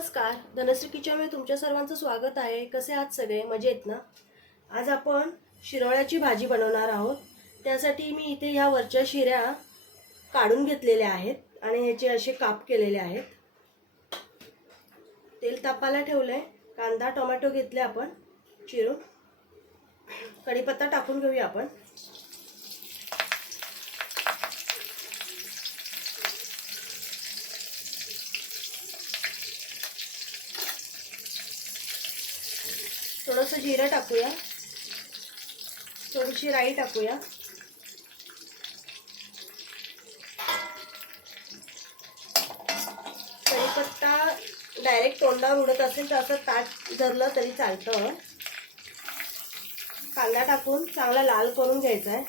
नमस्कार, धनश्री किचनमध्ये तुमच्या सर्वांचं स्वागत आहे। कसे आहात सगळे? मजेत ना? आज आपण शिरोळ्याची भाजी बनवणार आहोत। त्यासाठी मी इथे ह्या वरच्या शिऱ्या काढून घेतलेल्या आहेत आणि ह्याचे असे काप केलेले आहेत। तेल तापायला ठेवलंय। कांदा टोमॅटो घेतले आपण चिरून। कढीपत्ता टाकून घेऊया आपण। थोडंसं जिरं टाकूया, थोडीशी राई टाकूया, कढीपत्ता डायरेक्ट तोंडावर उडत असेल तर असं ताट धरलं तरी चालतं। कांदा टाकून चांगला लाल करून घ्यायचा आहे।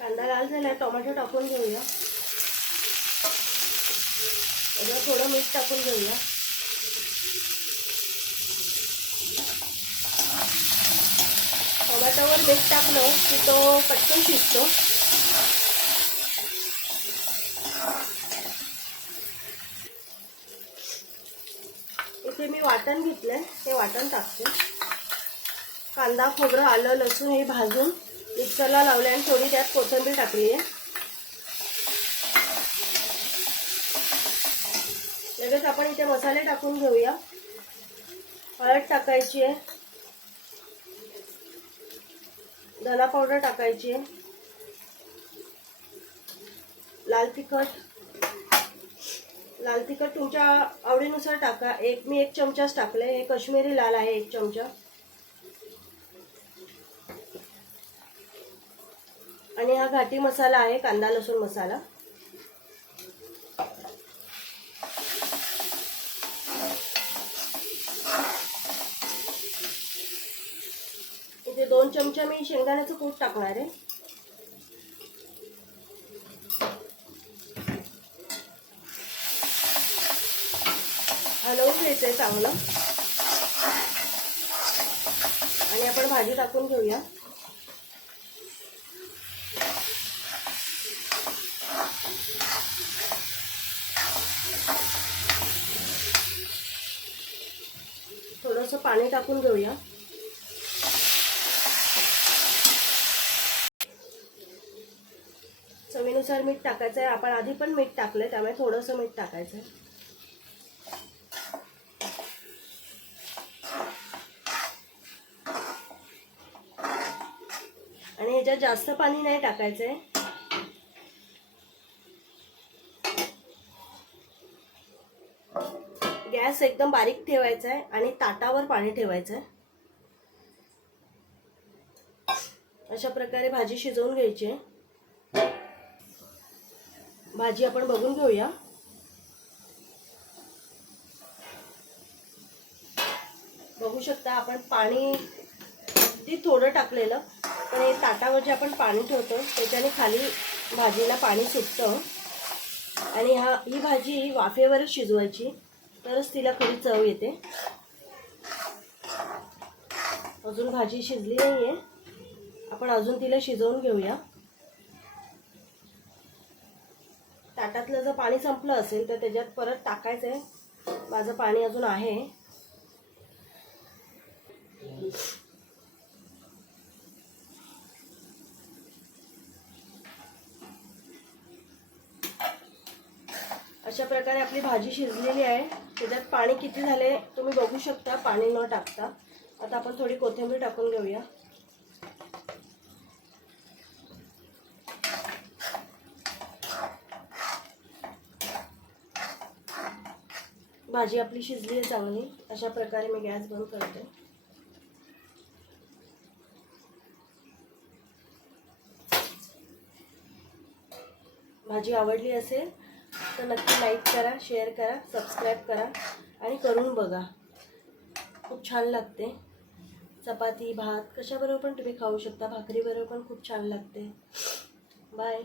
कांदा लाल झाला, टोमॅटो टाकून घेऊया। थोडं मीठ टाकून घेऊया। टोमॅटोवर मीठ टाकलं की तो पटकन शिजतो। इथे मी वाटण घेतलंय, ते वाटण टाकते। कांदा खोबरं आलं लसूण हे भाजून मिक्सरला लावले आणि थोडी त्यात कोथिंबीर टाकली आहे। लगेच आपण इथे मसाले टाकून घेऊया। हळद टाकायची आहे, धना पावडर टाकायची आहे, लाल तिखट तुमच्या आवडीनुसार टाका। मी एक चमचाच टाकले, हे काश्मीरी लाल आहे 1 चमचा। आणि हा घाटी मसाला आहे, कांदा लसूण मसाला। इथे 2 चमचा मी शेंगदाण्याचं कूट टाकणार आहे। हलवून घ्यायचंय चांगलं आणि आपण भाजी टाकून घेऊया। थोडंसं पाणी टाकून घेऊया। चवीनुसार मीठ टाकायचं आहे। आपण आधी पण मीठ टाकलंय, त्यामुळे थोडंसं मीठ टाकायचं आहे। आणि ह्याच्यात जास्त पाणी नाही टाकायचंय। गॅस एकदम बारीक ठेवायचा आहे आणि ताटावर पाणी ठेवायचं आहे। अशा प्रकारे भाजी शिजवून घ्यायची आहे। भाजी आपण बघून घेऊया। बघू शकता आपण पाणी अगदी थोडं टाकलेलं, पण हे ताटावर जे आपण पाणी ठेवतो त्याच्याने खाली भाजीला पाणी सुटतं। आणि ही भाजी वाफेवरच शिजवायची, तरच तिला खरी चव येते। अजून भाजी शिजली नाहीये, आपण अजून तिला शिजवून घेऊया। ताटातलं जर पाणी संपलं असेल तर त्याच्यात परत टाकायचंय। माझं पाणी अजून आहे। अशा प्रकारे आपली भाजी शिजलेली आहे। त्याच्यात पाणी किती झाले तुम्ही बघू शकता, पाणी न टाकता। आता आपण थोडी कोथिंबीर टाकून घेऊया। भाजी आपली शिजली आहे चांगली। अशा प्रकारे मी गॅस बंद करते। भाजी आवडली असेल तर नक्की लाईक करा, शेअर करा, सबस्क्राईब करा आणि करून बघा। खूप छान लागते। चपाती भात कशाबरोबर पण तुम्ही खाऊ शकता, भाकरीबरोबर पण खूप छान लागते। बाय।